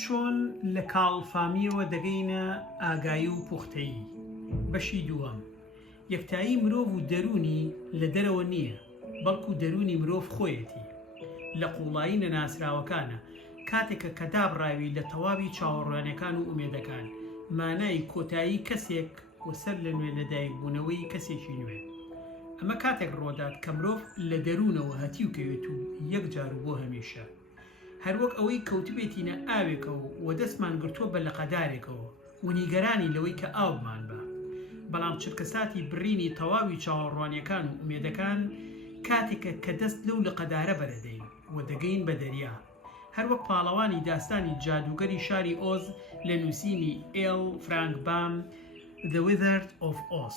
چۆن لە کاڵفامیەوە دەگەینە ئاگایی و پوختەیی. بەشی دووەم. یەکتایی مرۆڤ و دەرونی لە دەرەوە نییە، بەڵکو دەرونی مرۆڤ خۆیەتی. لە قوڵایی نەناسراوەکانە کاتێکە کە دابڕاوی لە تەواوی چاوەڕوانیەکان و ئومێدەکان مانای کۆتایی کەسێک وەسەر لە نوێ لەدایکبوونەوەی کەسێکی نوێ. ئەمە کاتێک ڕۆدات کە مرۆڤ لە دەروونەوە هەتی و کەوێت و یەک جار و بۆ هەمیشە، هەروەک ئەوەی کەوتبێتینە ئاوێکەوە و دەستمان گرتووە بە لەقەدارێکەوە و نیگەرانی لەوەی کە ئاومان بە. بەڵام چرکەساتی بڕینی تەواوی چاوەڕوانیەکان و ئومێدەکان کاتێکە کە دەست لەو لەقەدارە بەرەدەین و دەگەین بە دەریا. هەروەک پاڵەوانی داستانی جادوگەری شاری ئۆز لە نووسینی ئێل فرانک بام The Wizard of Oz.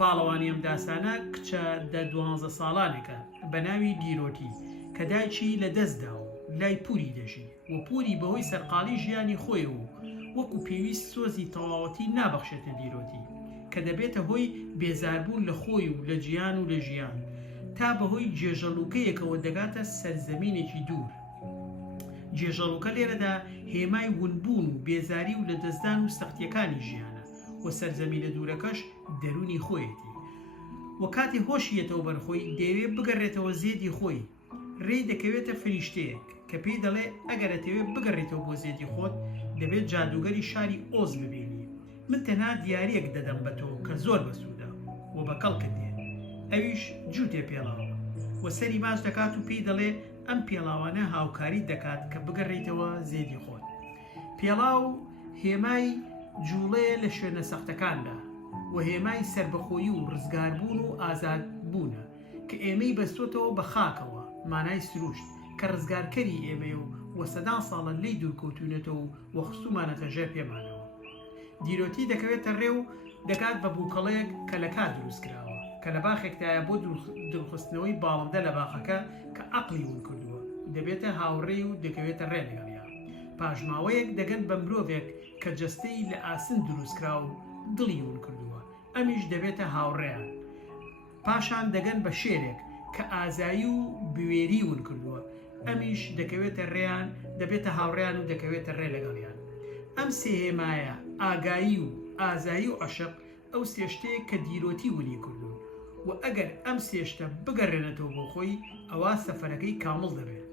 پاڵەوانی ئەم داستانە کچە دە 12 ساڵانێکە بە ناوی دیرۆتی کە دایکی لە دەستدا و لای پوری دەژی و پوری بەهۆی سەرقاڵی ژیانی خۆی و وەکو پێویست سۆزی تەواوەتی نابەخشێتە دیرۆتی کە دەبێتە هۆی بێزاربوون لە خۆی و لە گیان و لە ژیان تا بەهۆی جێژەڵوکەیەکەوە دەگاتە سەرزەمینێکی دوور. جێژەڵوکە لێرەدا هێمای ونبوون و بێزاری و لە دەستدان و سەختیەکانی ژیانە و سەرزەمینە دوورەکەش دەرونی خۆیەتی. و کاتی هۆشیەتەوە بەرخۆی دەیەوێت بگەڕێتەوە زێدی خۆی. ڕێی دەکەوێتە فریشتەیەک کە پێی دەڵێ ئەگەرەتەوێت بگەڕێتەوە بۆ زێدی خۆت دەبێت جادوگەری شاری ئۆز ببینی. من تەنها دیارەیەک دەدەم بە تۆ کە زۆر بەسوودە و بەکەڵکت دێ. ئەویش جووتێ پێڵاوە و سەری ماچ دەکات و پێی دەڵێ ئەم پێڵاوانە هاوکاری دەکات کە بگەڕێیتەوە زێدی خۆت. پێڵاو هێمای جوڵەیە لە شوێنە سەختەکاندا و هێمای سربەخۆیی و ڕزگاربوون و ئازادبوونە کە ئێمەی بەستۆتەوە بە خاکەوە مانای سروشت کە ڕزگارکەری ئێمە و سەدان ساڵە لی دوورکەوتونێتەوە و خستومانەتە ژێر پێمانەوە. دیرۆتی دەکەوێتە ڕێ و دەکات بە بووکەڵەیەک کە لە کات دروست کراوە کە لە باخێکدایە بۆ دڵخستنەوەی باڵندە لە باخەکە کە عەقڵی ون کردووە دەبێتە هاوڕێی و دەکەوێتە ڕێ لەگەڵیان. پاژماوەیەک دەگەن بە مرۆڤێک کە جەستەی لە ئاسن دروستکرا و دڵی ون کردووە، ئەمیش دەبێتە هاوڕێیان. پاشان دەگەن بە شێرێک کە ئازایی و بوێری ون کردووە، ئەمیش دەکەوێتە ڕێیان دەبێتە هاوڕێیان و دەکەوێتە ڕێ لەگەڵیان. ئەم سێ هێمایە ئاگایی و ئازایی و عەشق ئەو سێشتەیە کە دیرۆتی ونی کردوون و ئەگەر ئەم سێشتە بگەڕێنێتەوە بۆ خۆی ئەوە سەفەرەکەی کامڵ دەبێت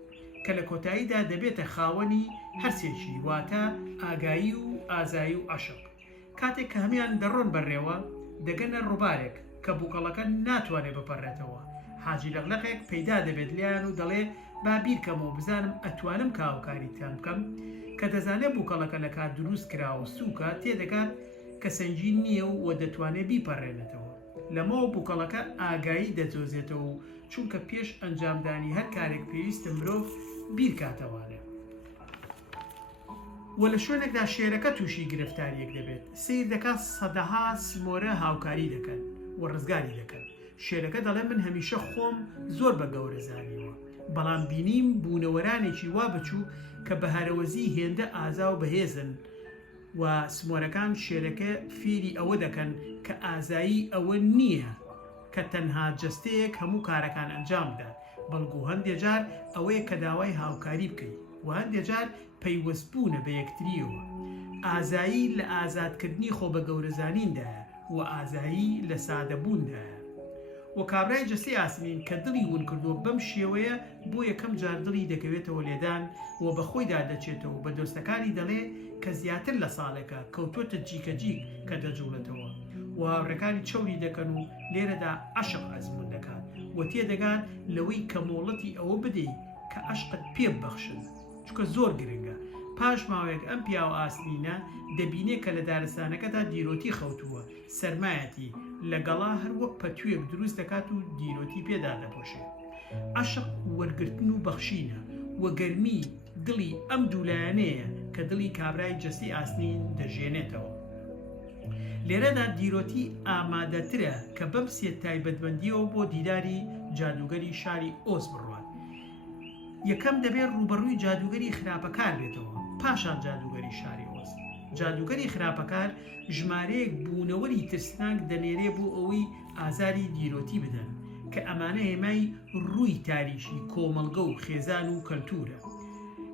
کە لە کۆتاییدا دەبێتە خاوەنی هەرسێکی واتە ئاگایی و ئازایی و عەشق. کاتێک کە هەمیان دەڕۆن بەڕێوە دەگەنە ڕووبارێک کە بووکەڵەکە ناتوانێت بپەڕێتەوە. حاجی لەغلەقێک پەیدا دەبێت لیان و دەڵێ با بیرکەمەوە بزانم ئەتوانم کاوکاریتان بکەم کە دەزانێت بووکەڵەکە لە کات دروست کرا و سووکە تێدەکات کە سەنجین نییە و دەتوانێت بیپەڕێنێتەوە. لەمەوە بووکەڵەکە ئاگایی دەجۆزێتەوە و چونکە پێش ئەنجامدانی هەر کارێک پێویستە مرۆڤ بیرکاتەوانێ. و لە شوێنێکدا شێرەکە تووشی گرفتاریەک دەبێت، سیر دەکات سەدەها سمۆرە هاوکاری دەکەن و ڕزگاری دەکەن. شێرەکە دەڵێ من هەمیشە خۆم زۆر بە گەورە زانیوە، بەڵام بینیم بوونەوەرانێکی وا بچوو کە بە هەرەوەزی هێندە ئازا و بەهێزن و سمۆرەکان شێرەکە فێری ئەوە دەکەن کە ئازایی ئەوە نییە کە تەنها جەستەیەک هەموو کارەکان ئەنجام بدات، بەڵکو هەندێک جار ئەوەیە کە داوای هاوکاری بکەیت و هەندێک جار پەیوەستبوونە بە یەکتریەوە. ئازایی لە ئازادکردنی خۆ بە گەورەزانیندایە و ئازایی لە سادەبووندایە. و کابرای جەستەی ئاسمین کە دڵی ون کردووە بەم شێوەیە بۆ یەکەم جار دڵی دەکەوێتەوە لێدان و بە خۆیدا دەچێتەوە بە دۆستەکانی دەڵێ کە زیاتر لە ساڵێکە کەوتۆتە جیکەجیک کە دەجوڵێتەوە و هاوڕێکانی چەوری دەکەن و لێرەدا عەشق ئەزمون دەکات و تێدەگات لەوەی کە مۆڵەتی ئەوە بدەیت کە عەشقت پێ ببەخشن چونکە زۆر گرنگە. پاش ماوەیەک ئەم پیاوە ئاسمینە دەبینێت کە لە دارستانەکەدا دیرۆتی خەوتووە، سەرمایەتی لەگەڵا هەروەک پەتوێک دروست دەکات و دیرۆتی پێدا دەپۆشێت. عەشق وەرگرتن و بەخشینە و گەرمی دڵی ئەم دوولایانەیە کە دڵی کابرای جەستەی ئاسمین دەژێنێتەوە. لێرەدا دیرۆتی ئامادەترە کە بەم سێ تایبەتمەندیەوە بۆ دیداری جادوگەری شاری ئۆز بڕوات. یەکەم دەبێت ڕوبەڕووی جادوگەری خراپەکار بێتەوە، پاشان جادوگەری شاری ئۆز. جادوگەری خراپەکار ژمارەیەک بوونەوەری ترسناک دەنێرێ بۆ ئەوەی ئازاری دیرۆتی بدەن کە ئەمانە هێمای ڕووی تاریشی کۆمەڵگە و خێزان و کەلتورە.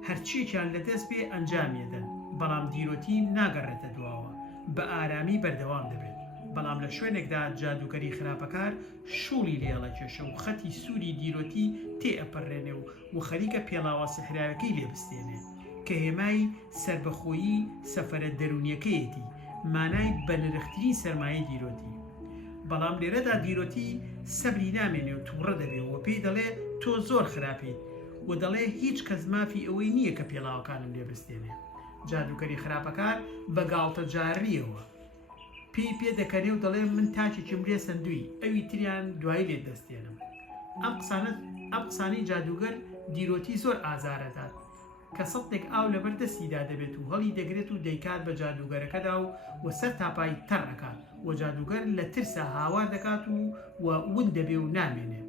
هەرچیەکیان لەدەست بێ ئەنجامێدەن، بەڵام دیرۆتی ناگەڕێتە دواوە، بە ئارامی بەردەوام دەبێت. بەڵام لە شوێنێکدا جادوگەری خراپەکار شوڵی لێڵەکێشە و خەتی سووری دیرۆتی تێئەپەڕێنێ و خەریکە پێڵاوە سەحراوەکەی لێبستێنێ کە هێمای سربەخۆیی سەفەرە دەرونیەکەیەتی، مانای بەنرخترین سەرمایە دیرۆتی. بەڵام لێرەدا دیرۆتی سەبری نامێنێ و تووڕە دەبێ و پێی دەڵێ تۆ زۆر خراپیت و دەڵێ هیچ کەس مافی ئەوەی نییە کە پێڵاوەکانم لێبستێنێ. جادوگەری خراپەکار بە گاڵتە جاریەوە پێی پێ دەکەنێ و دەڵێ من تاچێکم لێ سندووی ئەوی تریان دوایی لێ دەستێنم. ئەم قسانەی جادوگەر دیرۆتی زۆر ئازارەدات کە سەڵتێک ئاو لەبەر دەستیدا دەبێت و هەڵی دەگرێت و دەیکات بە جادوگەرەکەدا و سەر تاپای تەڕەکات و جادوگەر لە ترسا هاوار دەکات و ون دەبێ و نامێنێ.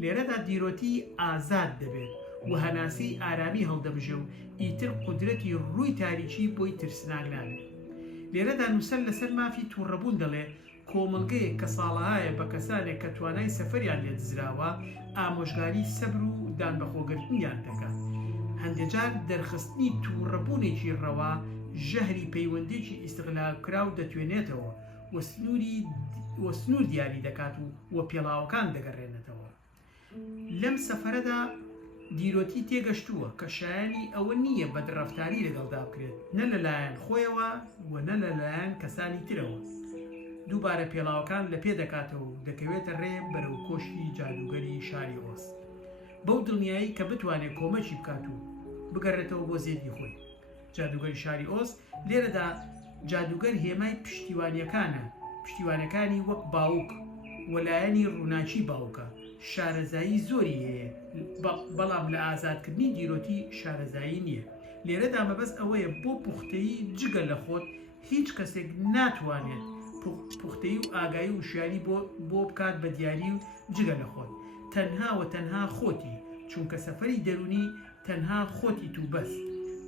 لێرەدا دیرۆتی ئازاد دەبێت و هەناسی ئارامی هەڵدەبژێ و ئیتر قودرەتی ڕووی تاریکی بۆی ترسناک نابێت. لێرەدا نووسەر لەسەر مافی تووڕەبوون دەڵێ کۆمەڵگەیەک کە ساڵەهایە بە کەسانێک کە توانای سەفەریان لێ دزراوە ئامۆژگاری سەبر و دانبەخۆگرتنیان دەکات. هەندێجار دەرخستنی تووڕەبوونێکی ڕەوا ژەهری پەیوەندێکی ئیستیغلالکراو دەتوێنێتەوە و سنوور دیاری دەکات و پێڵاوەکان دەگەڕێنێتەوە. لەم سەفەرەدا دیرۆتی تێگەشتووە کە شایانی ئەوە نییە بەدڕەفتاری لەگەڵدا بکرێت، نە لەلایەن خۆیەوە و نە لەلایەن کەسانی ترەوە. دووبارە پێڵاوەکان لە پێ دەکاتەوە و دەکەوێتە ڕێ بەرەو کۆشتی جادوگەری شاری ئۆس بەو دڵنیایی کە بتوانێت کۆمەکی بکات و بگەڕێتەوە بۆ زێدی خۆی. جادوگەری شاری ئۆس لێرەدا جادوگەر هێمای پشتیوانەکانی وەک باوک وەلایەنی ڕووناچی باوکە شارەزایی زۆری هەیە، بەڵام لە ئازادکردنی دیرۆتی شارەزایی نییە. لێرەدا مەبەست ئەوەیە بۆ پوختەیی جگە لە خۆت هیچ کەسێک ناتوانێت پوختەیی و ئاگایی و شیاری بۆ بکات بە دیاری و جگە لە خۆت، تەنها و تەنها خۆتی، چونکە سەفەری دەرونی تەنها خۆتی تو بەس.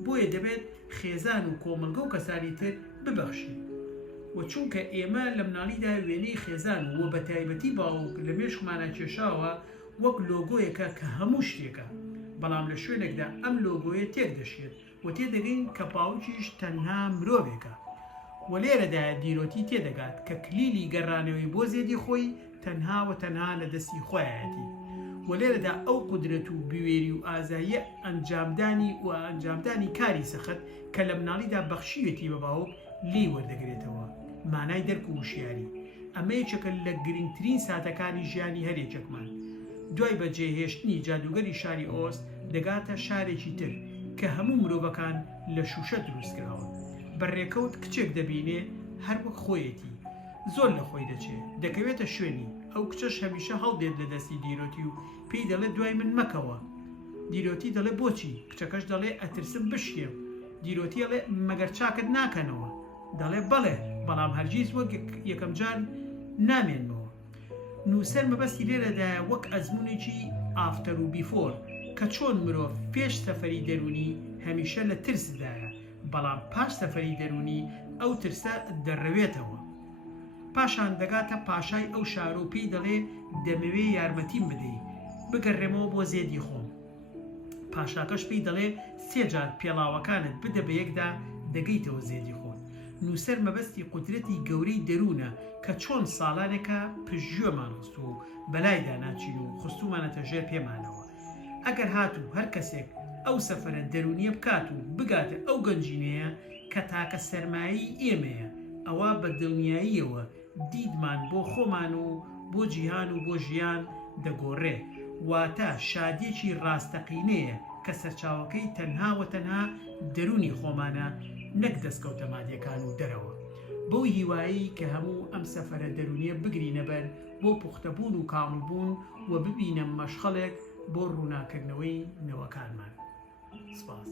بۆیە دەبێت خێزان و کۆمەلگە و کەسانی تر ببەخشی و چونکە ئێمە لە مناڵیدا وێنەی خێزان و بە تایبەتی باوک لە مێشکمانە کێشاوە وەک لۆگۆیەکە کە هەموو شتێکە، بەڵام لە شوێنێکدا ئەم لۆگۆیە تێک دەشێت و تێدەگەین کە باوکیش تەنها مرۆڤێکە. و لێرەدا دیرۆتی تێدەگات کە کلیلی گەڕانەوەی بۆ زێدی خۆی تەنها و تەنها لە دەستی خۆیەتی. و لێرەدا ئەو قودرەت و بوێری و ئازاییە ئەنجامدانی کاری سەخت کە لە مناڵیدا بەخشیوێتی بە باوک لی وەردەگرێتەوە، مانای دەرک و وشیاری. ئەمە یەکێکە لە گرنگترین ساتەکانی ژیانی هەرێکێکمان. دوای بەجێهێشتنی جادوگەری شاری ئۆس دەگاتە شارێکی تر کە هەموو مرۆڤەکان لە شوشە دروستکراوە. بەڕێکەوت کچێک دەبینێ هەر وەک خۆیەتی، زۆر لە خۆی دەچێت، دەکەوێتە شوێنی. ئەو کچەش هەمیشە هەڵدێت لە دەستی دیرۆتی و پێی دەڵێ دوای من مەکەوە. دیرۆتی دەڵێ بۆچی؟ کچەکەش دەڵێ ئەترسم بشکێم. دیرۆتی دەڵێ مەگەر چاکت ناکەنەوە؟ دەڵێ بەڵێ، بەڵام هەرگیز وەک یەکەم جار نامێنمەوە. نووسەر مەبەستی لێرەدایە وەک ئەزمونێکی ئافتەر و بیفۆر کە چۆن مرۆڤ پێش سەفەری دەرونی هەمیشە لە ترسدایە، بەڵام پاش سەفەری دەرونی ئەو ترسە دەڕەوێتەوە. پاشان دەگاتە پاشای ئەو شار و پێی دەڵێ دەمەوێ یارمەتیم بدەی بگەڕێمەوە بۆ زێدی خۆم. پاشاکەش پێی دەڵێ سێجار پێڵاوەکانت بدە بە یەکدا دەگەیتەوە زێدی خۆت. نووسەر مەبەستی قودرەتی گەورەی دەروونە کە چۆن ساڵانێکە پژگوێمان خست و بەلایدا ناچین و خستومانەتە ژێر پێمانەوە. ئەگەر هاتوو هەر کەسێک ئەو سەفەرە دەرونیە بکات و بگاتە ئەو گەنجینەیە کە تاکە سەرمایی ئێمەیە، ئەوە بە دڵنیاییەوە دیدمان بۆ خۆمان و بۆ جیهان و بۆ ژیان دەگۆڕێ، واتە شادیەکی ڕاستەقینەیە کە سەرچاوەکەی تەنها و تەنها دەرونی خۆمانە، نەک دەستکەوتە مادیەکان و دەرەوە. بەو هیوایی کە هەموو ئەم سەفەرە دەرونیە بگرینە بەر بۆ پوختەبوون و کاملبوون و ببینە مەشخەڵێک بۆ ڕووناکردنەوەی نەوەکانمان. سپاس.